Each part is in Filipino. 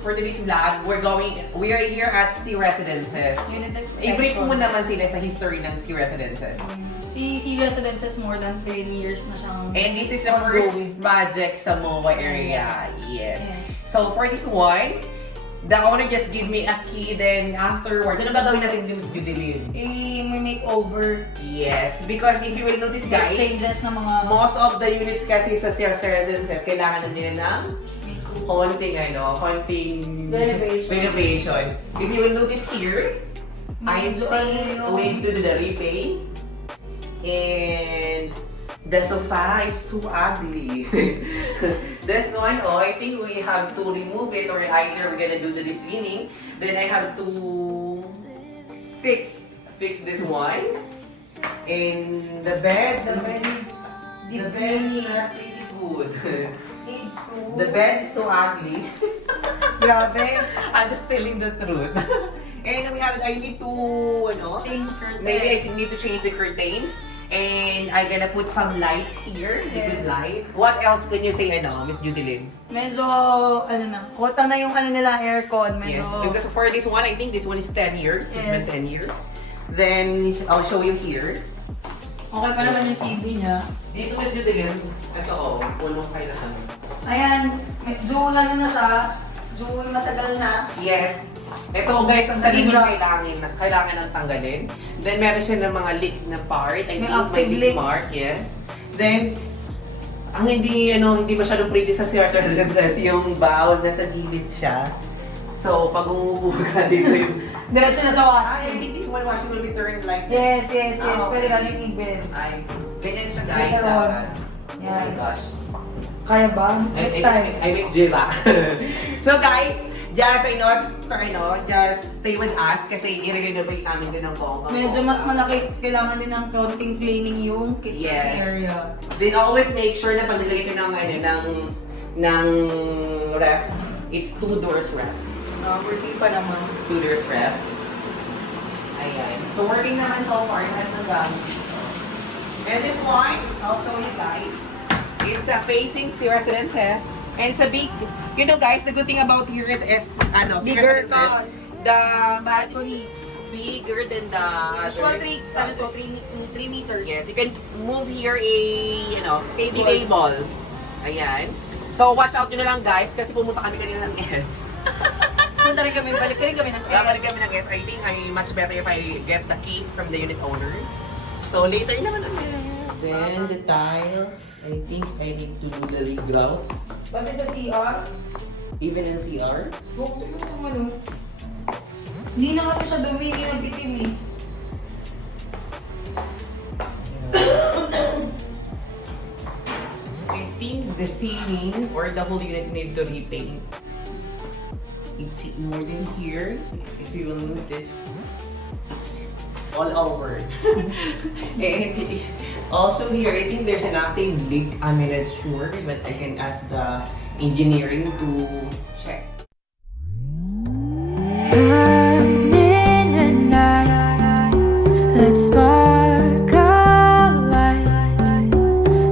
for today's vlog, we are here at Sea Residences. I-brief mo naman sila sa history ng Sea Residences. Sea Residences more than 10 years na siyang And this is the first project sa MOA area. Yes. So for this one, the owner just give me a key, then afterwards, ano gagawin natin din sa Judeline? may makeover. Yes, because if you will notice guys, Changes na mga... most of the units kasi sa Sea Residences, kailangan na nila ng konting renovation. If you will notice here, I went to do the repaint. And the sofa is too ugly. This one, I think we have to remove it, or either we're gonna do the deep cleaning. Then I have to fix this one. And the bed is not pretty good. The bed is so ugly. Grabe. I'm just telling the truth. And I need to, Change curtains. maybe I need to change the curtains. And I'm gonna put some lights here, good light. What else can you say, Miss Judeline? Medyo, kota na yung nila aircon. Medyo... Yes, because for this one, I think this one is 10 years. It's Yes. been 10 years. Then, I'll show you here. Okay pa naman yung TV niya. Dito, Miss Judeline, ito, punong kailangan. Ayan, medyo na siya. Medyo matagal na. Yes. Ito guys, ang galing kailangan ng tanggalin. Then meron siya ng mga leak na part. I think may leak mark, yes. Then, ang hindi masyadong pretty sa Sea Residences, yung bowl nasa gilid siya. So, pag umupo ka dito yung... Diretso na sa I washing. think this one washing will be turned like this. Yes. Okay. Pwede ka rin i-bend. Ay, ganyan siya guys. Ganyan. Oh my gosh. Kaya ba? Next time. I make Jira. So guys, just just stay with us kasi i-renovate namin din ng buong Medyo mas malaki, kailangan din ng counting cleaning yung kitchen area. Then always make sure na pag nilagay ko ng ref, it's 2 doors ref. Working pa naman. It's 2 doors ref. Ayan. So working naman so far, lahat ng gamit. And this one, I'll show you guys. It's facing Sea Residences. And it's a big, guys, the good thing about here it is, Sea Residences, the balcony bigger than the Usual 3 meters. Yes, you can move here a cable. Ayan. So watch out nyo na lang guys, kasi pumunta kami kanina ng S. Balik rin kami ng S. I think much better if I get the key from the unit owner. So later naman Then the tiles, I think I need to do the regrout. Pati sa CR? Even in CR. Hindi na kasi siya dumi, hindi na bitim eh. I think the ceiling or the whole unit need to repaint. It's more than here. If you will notice, it's all over. And also here, I think there's an active leak. I'm not sure, but I can ask the engineering to check. I'm in a night. Let's spark a light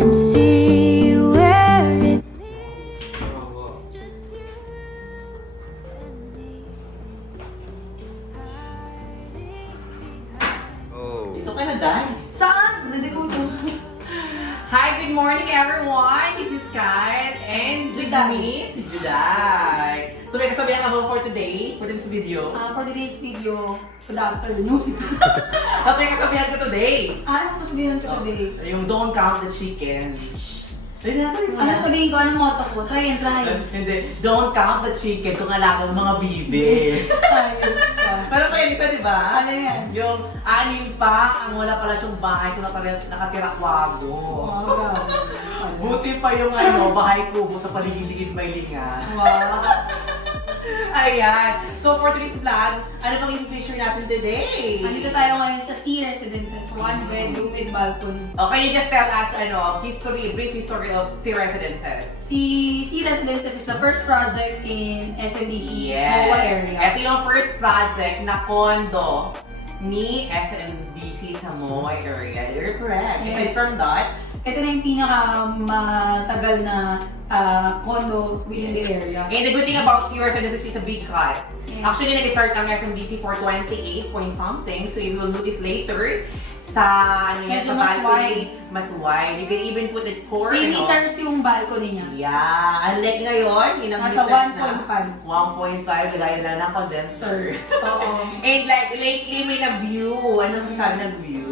and see where it leads. Just you and me. Ito ka na, Dai. Saan? Nandito. Hi, good morning everyone! This is Kat and with me, si Juday. So may kasabihan ka ba for today's video? For today's video, good afternoon. At may kasabihan ko today. Ano sabihin ko today? Yung don't count the chicken. Ano sabihin ko? Anong motto ko? Try. Hindi, don't count the chicken kung alagang mga bibe. Ayun ka. Pero pa yun isa, di ba? Ano yan? Yung anim pa, ang wala pala siyang bahay kung nakatira kwago. Wow, grabe. Buti pa yung bahay kubo sa paligid-ligid may linga. Wow. Ayan. So for today's vlog, ano pang i-feature natin today? Nandito tayo ngayon sa Sea Residences, 1 bedroom with balcony. Can you just tell us, brief history of Sea Residences? Sea Residences is the first project in Smdc, MOA area. Ito yung first project na condo ni SMDC sa MOA area. You're correct. Yes. Aside from that, ito na yung pinaka-matagal na condo within the area. And the good thing about Sea Residences is a big cut. Yes. Actually, nag-start ang SMDC for 28 point something. So you will notice later sa ano yun, Medyo sa mas balcony, mas wide. You can even put it for 3 meters yung balcony niya. Yeah. Unlike ngayon, ilang Nasa meters 1.5. na? 1.5. Lagay na ng condenser. Oo. And like, lately may na-view. Ano masasabi ng view?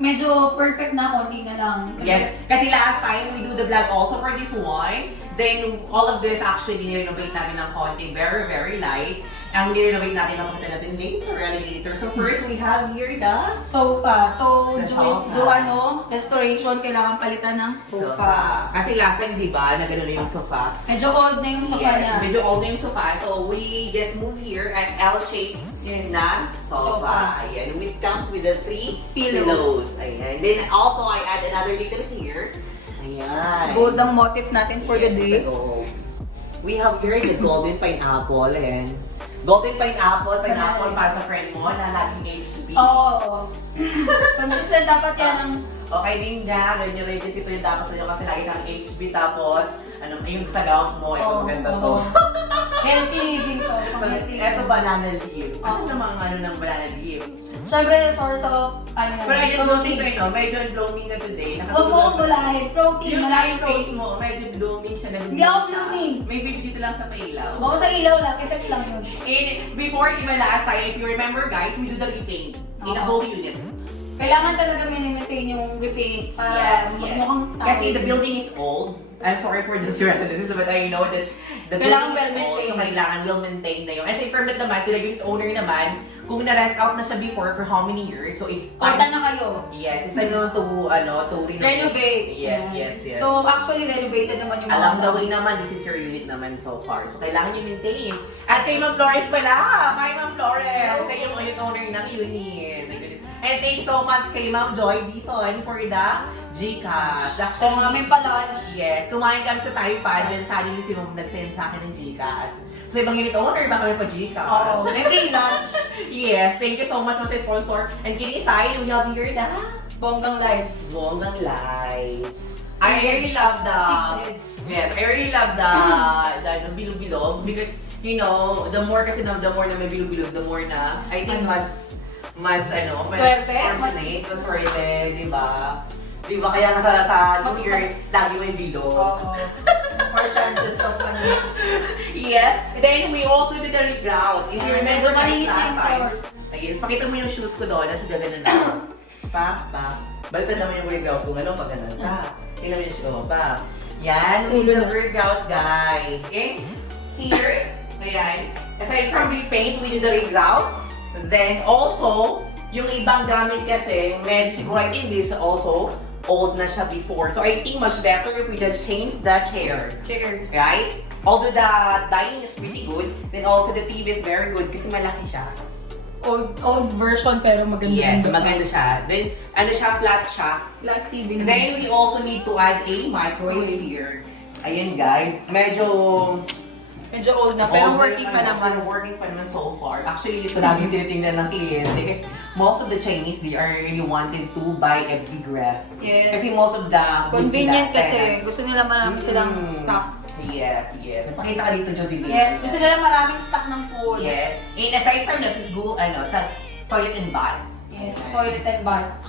Medyo perfect na, konti na lang. Yes. Kasi last time, we do the vlog also for this one. Then, all of this actually, nirenovate natin ng konti. Very, very light. Ang nirenovate natin, mapakita natin later. So first, we have here the sofa. So, Sa sofa. do ano, restoration, kailangan palitan ng sofa. Kasi last time, di ba, na gano'n na yung sofa. Medyo old na yung sofa niya. Medyo old na yung sofa. So, we just move here at L-shape na sofa. Sofa. Ayan. It comes with the 3 Pillows. Ayan. Then, also, I add another details here. Ayan. Gold ang motif natin for the day. So, we have here the golden pineapple and golden pineapple para sa friend mo na laging HB. Oo. Consistent dapat yan ang... Okay din dyan, ready ito yung dapat sa'yo kasi lagi kang HB tapos ano, yung sa gown mo, ito maganda to. Healthy living to. Ito banana leaf. Ano namang ano ng banana leaf? Siyempre, source of, Pero I just noticed medyo blooming ka today. Huwag mo akong bulahin. Protein. Yung Maraming face protein. mo, medyo blooming siya. Hindi ako blooming. Maybe dito lang sa pailaw. Bako sa ilaw lang. Effects lang yun. And before, diba last time, if you remember guys, we do the repaint in a whole unit. Kailangan talaga maintain yung repaint para mukhang tao. Kasi the building is old. I'm sorry for this residences, but I know that the Kailangan building is old, so kailangan well-maintained na yun. As I permit naman, to the unit owner naman, kung na-rent out na siya before for how many years, so it's Punta na kayo. Yes, it's time to Renovate. Yes. So, actually, renovated naman yung mga Along the way house. naman, this is your unit naman so far. So, kailangan nyo maintain. At kay Ma'am Flores pala! Hi, Ma'am Flores! Siya yung unit owner ng unit. And thank you so much kay Ma'am Joy Dison for the Gcash. So, mga may pa-lunch. Yes, kumain kami sa Taipan, then suddenly si Ma'am nag-send sa akin ng Gcash. So, ibang unit owner, baka may pa-Gcash. Oo, may free lunch. Yes, thank you so much sa sponsor. And kidding aside, we have here the Bonggang lights. Bonggang lights. I really love the 6 heads. Yes, I really love the bilog-bilog because you know, the more na may bilog-bilog, the more na I think mas Swerte? fortunate, mas swerte, di ba? Di ba kaya nga sa New Year, lagi may bilog. Oo. More chances of Yes. Then we also did the regrout. If you remember Medyo malinis last na yung time. floors. Ayun, pakita mo yung shoes ko doon, nasa gagana na. Pa. Baliktad naman yung regrout kung ano, pag ganun. Pa. Tingnan mo yung shoes. Pa. Yan, we did the regrout, guys. And here, ayan, aside from repaint, we did the regrout. Then also, yung ibang gamit kasi, medyo siguro I think this also old na siya before. So I think much better if we just change the chair. Cheers. Right? Although the dining is pretty good, then also the TV is very good kasi malaki siya. Old version pero maganda. Yes, maganda siya. Then, ano siya, flat siya. Flat TV. Then we also need to add a microwave here. Ayan guys, medyo old na pero Although, working pa naman. Pero working pa naman so far. Actually, ito lagi tinitingnan ng kliyente kasi most of the Chinese, they are really wanting to buy a big ref. Yes. Kasi most of the goods Convenient nila, kasi. Gusto nila marami silang stock. Yes. Pakita ka dito, Jody. Yes. Gusto nila maraming stock ng food. Yes. And aside from that, is go, sa toilet and bath. Yes. Toilet and bath.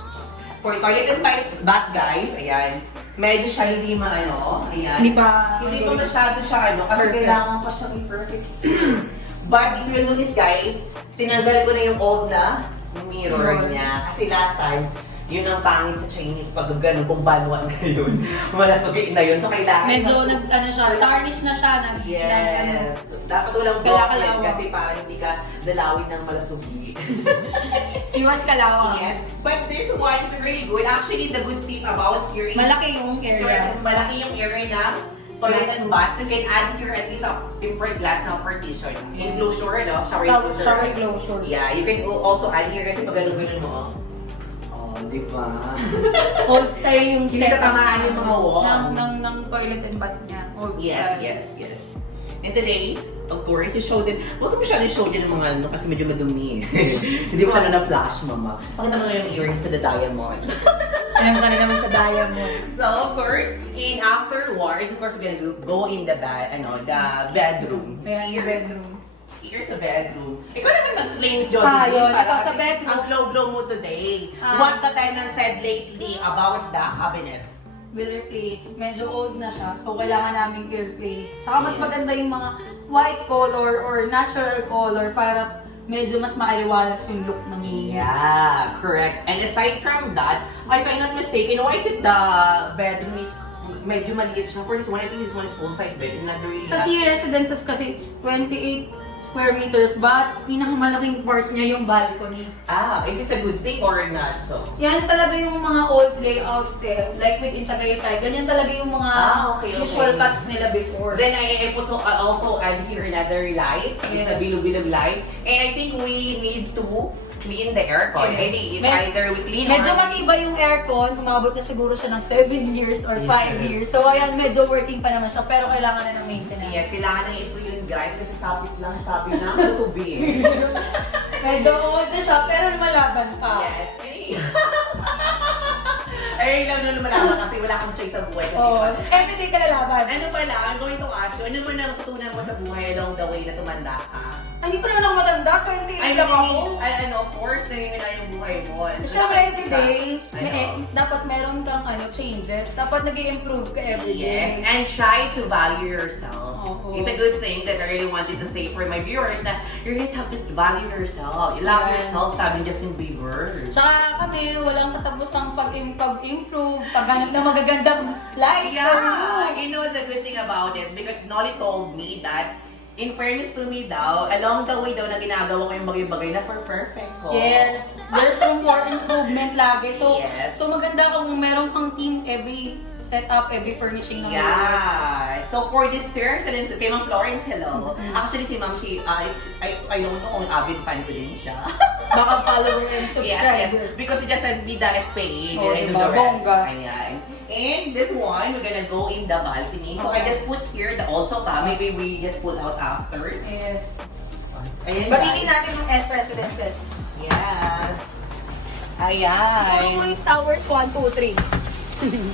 For toilet and bath, guys, ayan, medyo siya hindi ayan. Hindi pa masyado siya, kasi perfect. kailangan pa siya i-perfect. But if you notice, guys, tinanggal ko na yung old na mirror niya. Kasi last time, yun ang pangit sa Chinese pag gano'n, kung banwan na yun. Malasugit na yun. So, kailangan... Medyo tarnish na siya. Yes. Dapat walang Kailangan broken kalawang. kasi para hindi ka dalawin ng malasugi. Iwas kalawang. Yes. But this one is really good. Actually, the good thing about here is... Malaki yung So, area. malaki yung area ng toilet and bath. You can add here at least a tempered glass na partition. Enclosure, no? Shower enclosure. Shower enclosure. Yeah, you can also add here kasi pag ganun-ganun mo. Oh, di ba? Old style yung Hindi tatamaan yung mga wall. ng toilet and bath niya. Old Yes. style. And today's, of course, you showed it. Huwag mo masyadong show din ng mga ano kasi medyo madumi. Hindi mo ka na flash, mama. Pakita mo na yung earrings to the diamond. Alam ka rin naman sa diamond. So, of course, and afterwards, of course, we're gonna go in the bedroom. Ayan yung bedroom. Here's the bedroom. Ikaw naman mag-explain, Jody. Yun. Para Ito sa kasi bedroom. Ang glow-glow mo today. What the tenant said lately about the cabinet. Will replace. Medyo old na siya, so kailangan namin i-replace. Saka mas maganda yung mga white color or natural color para medyo mas maaliwalas yung look ng unit. Yeah, correct. And aside from that, if I'm not mistaken, why is it the bedroom is medyo maliit siya? For this one, I think this one is full-size bed. Not really Sa Sea Residences kasi it's 28 square meters, but pinakamalaking part niya yung balcony. Is it a good thing or not? So, Yan talaga yung mga old layout eh. Like with Tagaytay, ganyan talaga yung mga okay. usual cuts nila before. then I put also add here another light. It's a Yes. bilog-bilog light. And I think we need to clean the aircon. Yes. I think it's either we clean Medyo or... matibay yung aircon, umabot na siguro siya ng 7 years or 5 Yes. years. So ayan, medyo working pa naman siya, pero kailangan na ng maintenance. Yes, kailangan na ito yun guys kasi kapit lang sabi na tutubi. Medyo old na siya, pero lumalaban pa. Yes. Ay, lang na lumalaban kasi wala akong choice sa buhay. Oh, everyday ka lalaban. Ano pala, I'm going to ask you, ano mo natutunan mo sa buhay along the way na tumanda ka? Hindi pa naman ako matanda, 20. Ay, lang ako, of course, na yung buhay mo. Siyempre, everyday, Ano? dapat meron kang changes. Dapat nag-i-improve ka everyday. Yes, and try to value yourself. Oo. It's a good thing that I really wanted to say for my viewers na you're going to have to value yourself. You love Yes. yourself, sabi ni Justin Bieber. Tsaka kami, walang katapos ng pag-improve, paghanap ng magagandang lights for Yeah, you. you know the good thing about it because Nolly told me that in fairness to me daw, along the way daw na ginagawa ko yung bagay-bagay na for perfect ko. Yes, there's room for improvement lagi. So, Yes. so maganda kung meron kang team every setup, every furnishing ng Yeah. So for this Sea Residences, kay Ma'am Florence, hello. Actually si Ma'am, I don't know kung avid fan ko din siya. baka follower and Yes, subscriber. because she just sent me the SPA, Oh, then I do diba? the rest. Bongga. Ayan. And this one, we're gonna go in the balcony. So I just put here the old sofa. Maybe we just pull out after. Yes. Ayan, Batiin guys. natin yung S Residences. Yes. Ito Ayan. yung towers 1, 2, 3.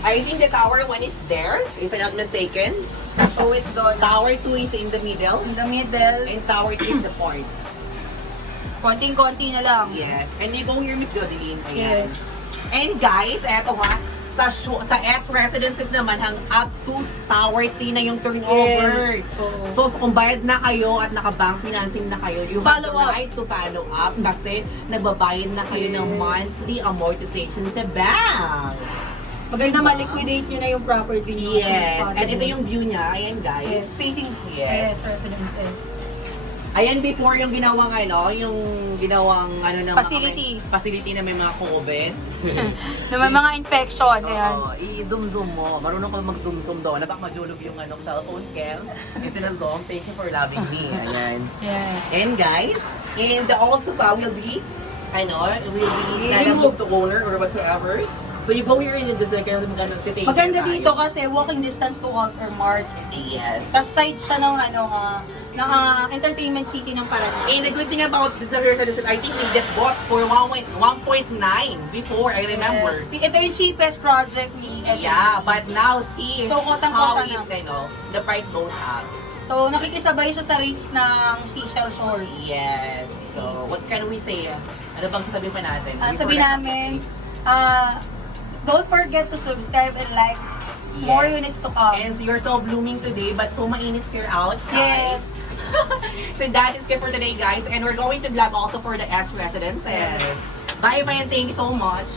I think the tower 1 is there, if I'm not mistaken. Show it doon. Tower 2 is in the middle. In the middle, And tower 3 is the port. konting-konti na lang. Yes. And you go here, Miss Jodeline. Ayan. Yes. And guys, eto nga, sa S Residences naman, up to Tower 3 na yung turnover. Yes. Oo. So, kung bayad na kayo at naka-bank financing na kayo, you have the Follow up. right to follow up kasi nagbabayad na kayo ng Yes. monthly amortization sa bank. Maganda ma-liquidate nyo na yung property nyo. as soon as Yes. And possible. ito yung view niya. Ayan, guys. Yes, facing Yes. Residences. Ayan, before yung ginawang ng Facility. facility na may mga COVID. Na may mga infection, ayan. Oo, i-zoom-zoom mo. Marunong ka mag-zoom-zoom doon. Napak majulog yung cellphone cams. It's in a zoom. Thank you for loving me. Ayan. Yes. And guys, and the old sofa will be, Removed. removed to owner or whatsoever. So you go here and just like, titake Maganda tayo. dito kasi walking distance to Walter Mart. Yes. Tapos side siya ng entertainment city ng Paraná. And the good thing about this is that I think we just bought for 1.9 before, I remember. Yes. Ito yung cheapest project ni SMC. Yeah, but now see So, how kotang-kota it, na. the price goes up. So, nakikisabay siya sa rates ng Seashell Shore. Yes. So, what can we say? Ano bang sasabihin pa natin? Sabi namin, don't forget to subscribe and like. Yes. More units to come. And so you're so blooming today, but so mainit here outside. Yes. So that is it for today, guys. And we're going to vlog also for the S Residences. Yes. Bye-bye and thank you so much.